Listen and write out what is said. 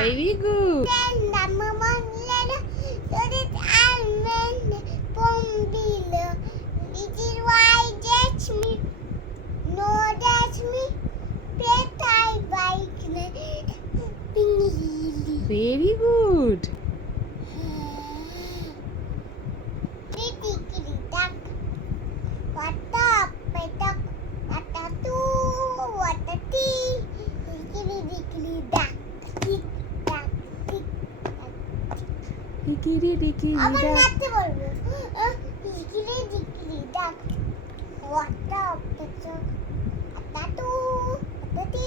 Very good. Very good. Hikiri dikiri আবার duck. নাচতে বলবো হিকিরি ডিকিরি ডাক ওয়াটা পেচক আটাটু আটাটি